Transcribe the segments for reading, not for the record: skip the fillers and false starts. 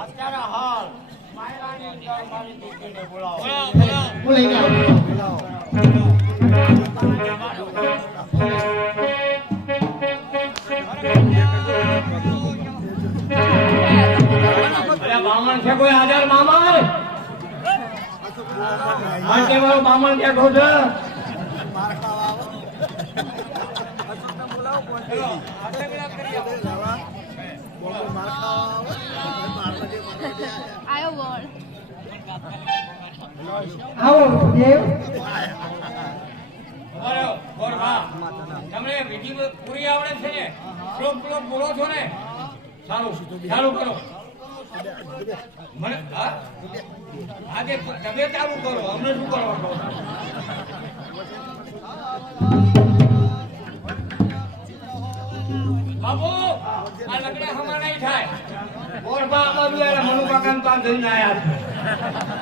અત્યારે હાલ માયરાની અંદર મારી દીકરીને બોલાવો. બામણ છે કોઈ હાજર મામા? આજે મારો બામણ બેઠો છે. આયો બોલ. આવો દેવ. તમને વિધિ પૂરી આવડે છે ને? શ્લોક બોલો છો ને? સારું ચાલુ કરો. મને આજે તમે ચાલુ કરો, અમને શું કરવાનું? બાબુ આ લગ્ન હમણાં નહીં થાય. ગોરબા અમારું મનુ કાકાનું કામ થઈને આવ્યા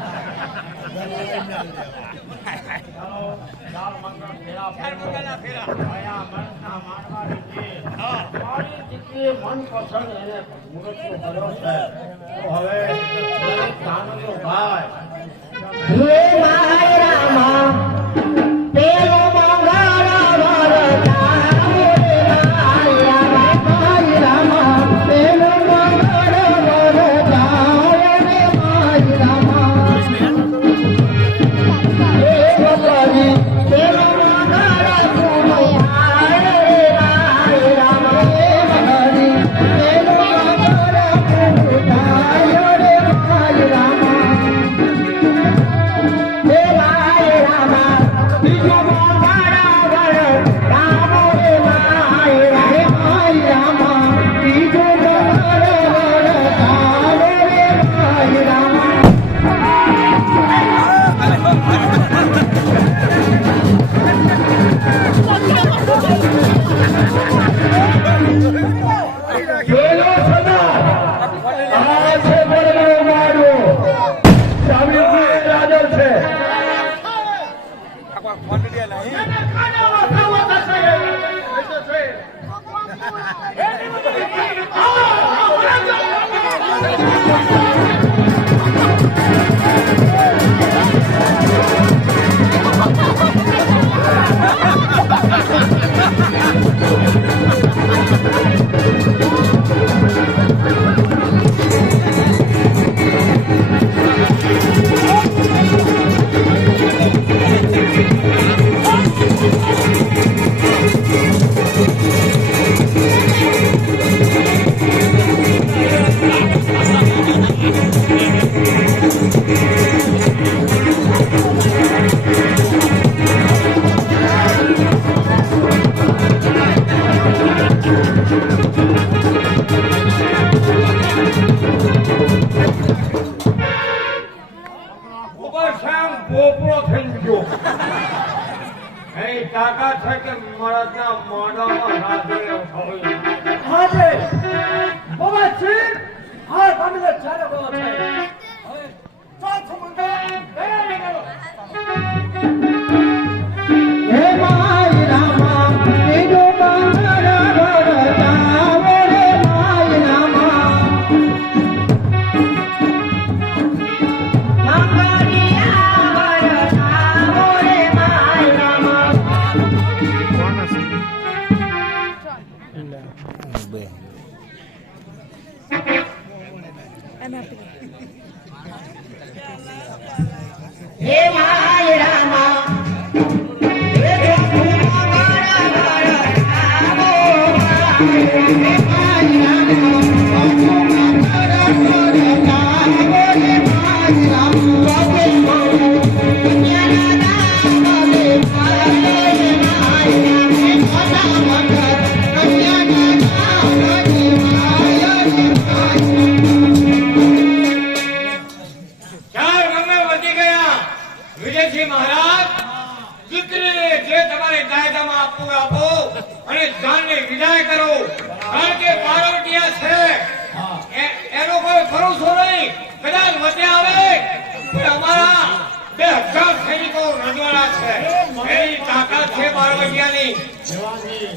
એની તાકાત છે બારવટિયાની. દેવાજી,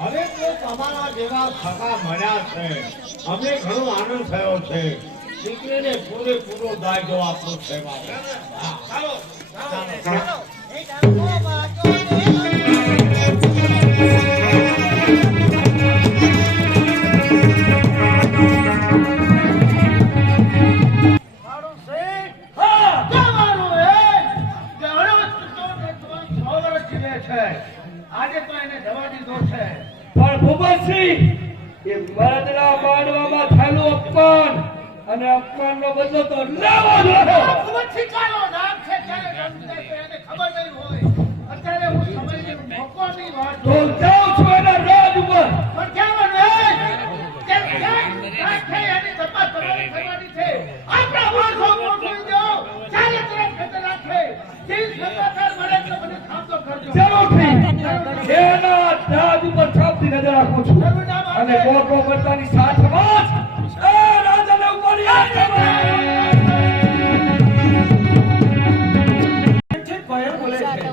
હવે તો તમારા જેવા સખા મળ્યા છે, અમને ઘણો આનંદ થયો છે. દીકરીને પૂરેપૂરો દાયજો આપવો છે મારે. હા, ચાલો ચાલો. મારું શેઠ, તમારું એ કે અડોશીતો ને તો 6 વર્ષ જીવે છે. આજે તો એને જવા દીધો છે. પણ ભૂપતસિંહ, એ મરદના માંડવામાં થયેલું અપમાન અને અપમાનનો બદલો તો લેવો જોઈએ. ભગવતસિંહ કાનો નામ છે ત્યારે રમજાય તો એને ખબર નહીં હોય. અત્યારે હું સમયની મોકોની વાત તો જાઉં છું એના રાજ ઉપર. પણ કહેવાનું નહીં. કેમ કે આ છે એની તપાસ તમારે કરવાની છે. આપણા માણસો મોકલી દો. ચારે તરફ ખેતર રાખે. જે સમાચાર મળે તો મને સામનો કરજો. જરૂરથી એના રાજ ઉપર છાપતી નજર રાખું છું. અને મોટો બધાની સાથમાં જ